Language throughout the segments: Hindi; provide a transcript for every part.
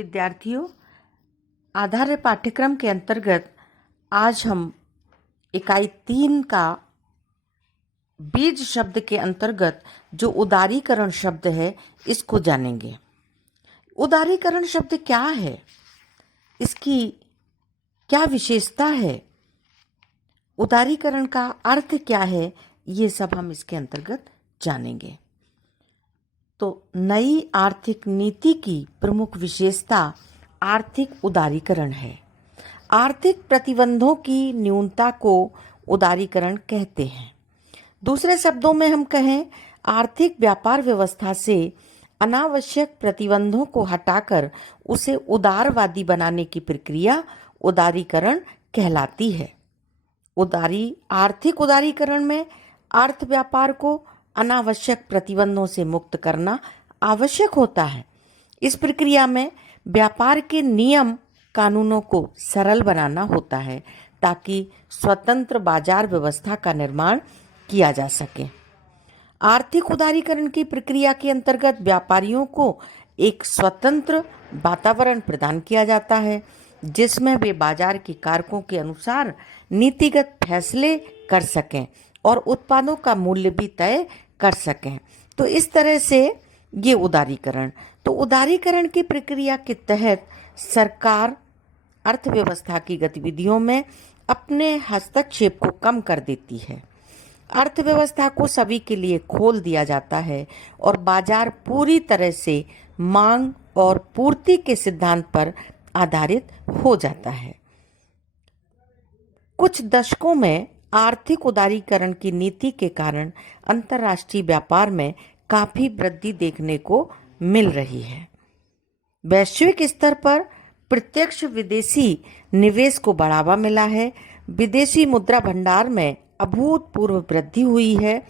विद्यार्थियों, आधार पाठ्यक्रम के अंतर्गत आज हम इकाई 3 का बीज शब्द के अंतर्गत जो उदारीकरण शब्द है इसको जानेंगे। उदारीकरण शब्द क्या है, इसकी क्या विशेषता है, उदारीकरण का अर्थ क्या है, ये सब हम इसके अंतर्गत जानेंगे। तो नई आर्थिक नीति की प्रमुख विशेषता आर्थिक उदारीकरण है। आर्थिक प्रतिबंधों की न्यूनता को उदारीकरण कहते हैं। दूसरे शब्दों में हम कहें, आर्थिक व्यापार व्यवस्था से अनावश्यक प्रतिबंधों को हटाकर उसे उदारवादी बनाने की प्रक्रिया उदारीकरण कहलाती है। आर्थिक उदारीकरण में अर्थ व्यापार को अनावश्यक प्रतिबंधों से मुक्त करना आवश्यक होता है। इस प्रक्रिया में व्यापार के नियम कानूनों को सरल बनाना होता है ताकि स्वतंत्र बाजार व्यवस्था का निर्माण किया जा सके। आर्थिक उदारीकरण की प्रक्रिया के अंतर्गत व्यापारियों को एक स्वतंत्र वातावरण प्रदान किया जाता है जिसमें वे बाजार के कारकों के अनुसार नीतिगत फैसले कर सकें और उत्पादों का मूल्य भी तय कर सकें। तो इस तरह से ये उदारीकरण की प्रक्रिया के तहत सरकार अर्थव्यवस्था की गतिविधियों में अपने हस्तक्षेप को कम कर देती है। अर्थव्यवस्था को सभी के लिए खोल दिया जाता है और बाजार पूरी तरह से मांग और पूर्ति के सिद्धांत पर आधारित हो जाता है। कुछ दशकों में आर्थिक उदारीकरण की नीति के कारण अंतर्राष्ट्रीय व्यापार में काफी वृद्धि देखने को मिल रही है। वैश्विक स्तर पर प्रत्यक्ष विदेशी निवेश को बढ़ावा मिला है। विदेशी मुद्रा भंडार में अभूतपूर्व वृद्धि हुई है।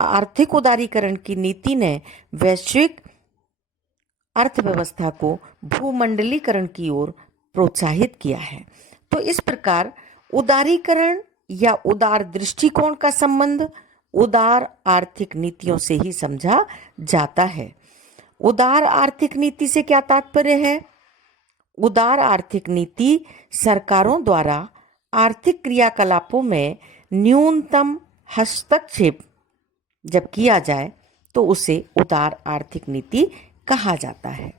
आर्थिक उदारीकरण की नीति ने वैश्विक अर्थव्यवस्था को भूमंडलीकरण की ओर प्रोत्साहित किया है। तो इस प्रकार उदारीकरण या उदार दृष्टिकोण का संबंध उदार आर्थिक नीतियों से ही समझा जाता है। उदार आर्थिक नीति से क्या तात्पर्य है? उदार आर्थिक नीति सरकारों द्वारा आर्थिक क्रियाकलापों में न्यूनतम हस्तक्षेप जब किया जाए तो उसे उदार आर्थिक नीति कहा जाता है।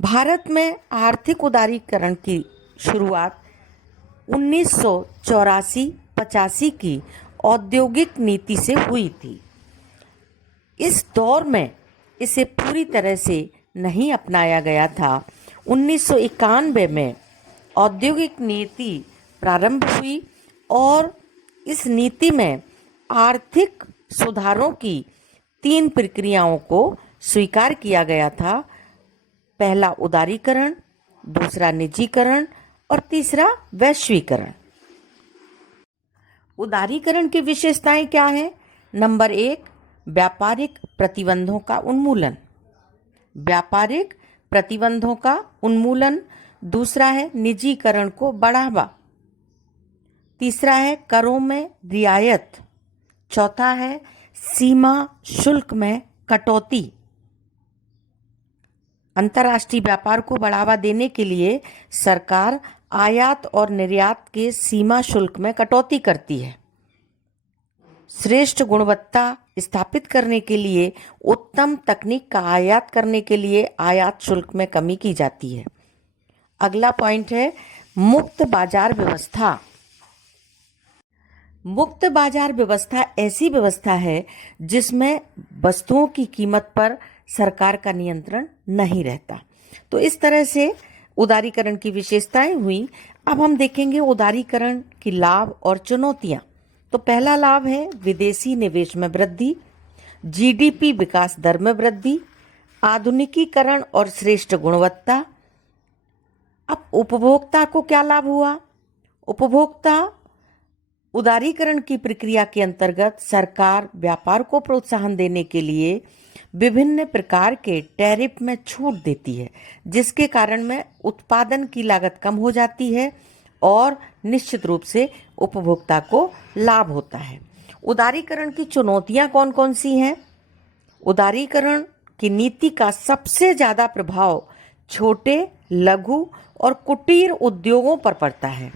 भारत में आर्थिक उदारीकरण की शुरुआत 1984-85 की औद्योगिक नीति से हुई थी। इस दौर में इसे पूरी तरह से नहीं अपनाया गया था। 1991 में औद्योगिक नीति प्रारंभ हुई और इस नीति में आर्थिक सुधारों की 3 प्रक्रियाओं को स्वीकार किया गया था। पहला उदारीकरण, दूसरा निजीकरण और तीसरा वैश्वीकरण। उदारीकरण की विशेषताएं क्या है? नंबर 1, व्यापारिक प्रतिबंधों का उन्मूलन। व्यापारिक प्रतिबंधों का उन्मूलन। दूसरा है निजीकरण को बढ़ावा। तीसरा है करों में रियायत। चौथा है सीमा शुल्क में कटौती। अंतर्राष्ट्रीय व्यापार को बढ़ावा देने के लिए सरकार आयात और निर्यात के सीमा शुल्क में कटौती करती है। श्रेष्ठ गुणवत्ता स्थापित करने के लिए उत्तम तकनीक का आयात करने के लिए आयात शुल्क में कमी की जाती है। अगला पॉइंट है मुक्त बाजार व्यवस्था। मुक्त बाजार व्यवस्था ऐसी व्यवस्था है जिसमें वस्तुओं की कीमत पर सरकार का नियंत्रण नहीं रहता। तो इस तरह से उदारीकरण की विशेषताएं हुई। अब हम देखेंगे उदारीकरण की लाभ और चुनौतियां। तो पहला लाभ है विदेशी निवेश में वृद्धि, जीडीपी विकास दर में वृद्धि, आधुनिकीकरण और श्रेष्ठ गुणवत्ता। अब उपभोक्ता को क्या लाभ हुआ? उपभोक्ता उदारीकरण की प्रक्रिया के अंतर्गत सरकार व्यापार को प्रोत्साहन देने के लिए विभिन्न प्रकार के टैरिफ में छूट देती है, जिसके कारण में उत्पादन की लागत कम हो जाती है और निश्चित रूप से उपभोक्ता को लाभ होता है। उदारीकरण की चुनौतियां कौन कौन सी हैं? उदारीकरण की नीति का सबसे ज्यादा प्रभाव छोटे, लघु और कुटीर उद्योगों पर पड़ता है।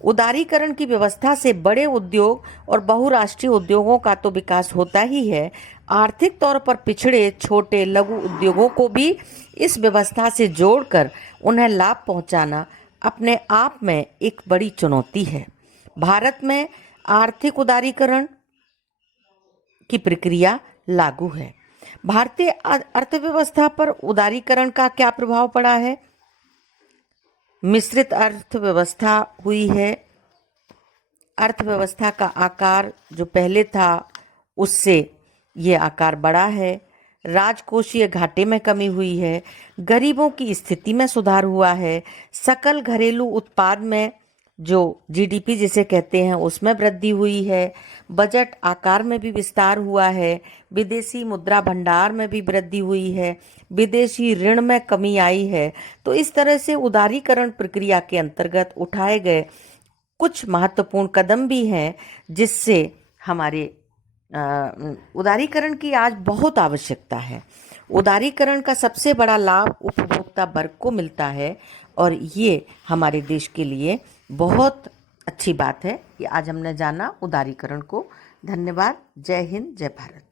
उदारीकरण की व्यवस्था से बड़े उद्योग और बहुराष्ट्रीय उद्योगों का तो विकास होता ही है, आर्थिक तौर पर पिछड़े छोटे लघु उद्योगों को भी इस व्यवस्था से जोड़कर उन्हें लाभ पहुंचाना अपने आप में एक बड़ी चुनौती है। भारत में आर्थिक उदारीकरण की प्रक्रिया लागू है। भारतीय अर्थव्यवस्था पर उदारीकरण का क्या प्रभाव पड़ा है? मिश्रित अर्थव्यवस्था हुई है। अर्थव्यवस्था का आकार जो पहले था उससे ये आकार बढ़ा है। राजकोषीय घाटे में कमी हुई है। गरीबों की स्थिति में सुधार हुआ है। सकल घरेलू उत्पाद में जो जीडीपी जिसे कहते हैं उसमें वृद्धि हुई है। बजट आकार में भी विस्तार हुआ है। विदेशी मुद्रा भंडार में भी वृद्धि हुई है। विदेशी ऋण में कमी आई है। तो इस तरह से उदारीकरण प्रक्रिया के अंतर्गत उठाए गए कुछ महत्वपूर्ण कदम भी हैं जिससे हमारे उदारीकरण की आज बहुत आवश्यकता है। उदारीकरण का सबसे बड़ा लाभ उपभोक्ता वर्ग को मिलता है और ये हमारे देश के लिए बहुत अच्छी बात है कि आज हमने जाना उदारीकरण को। धन्यवाद। जय हिंद, जय भारत।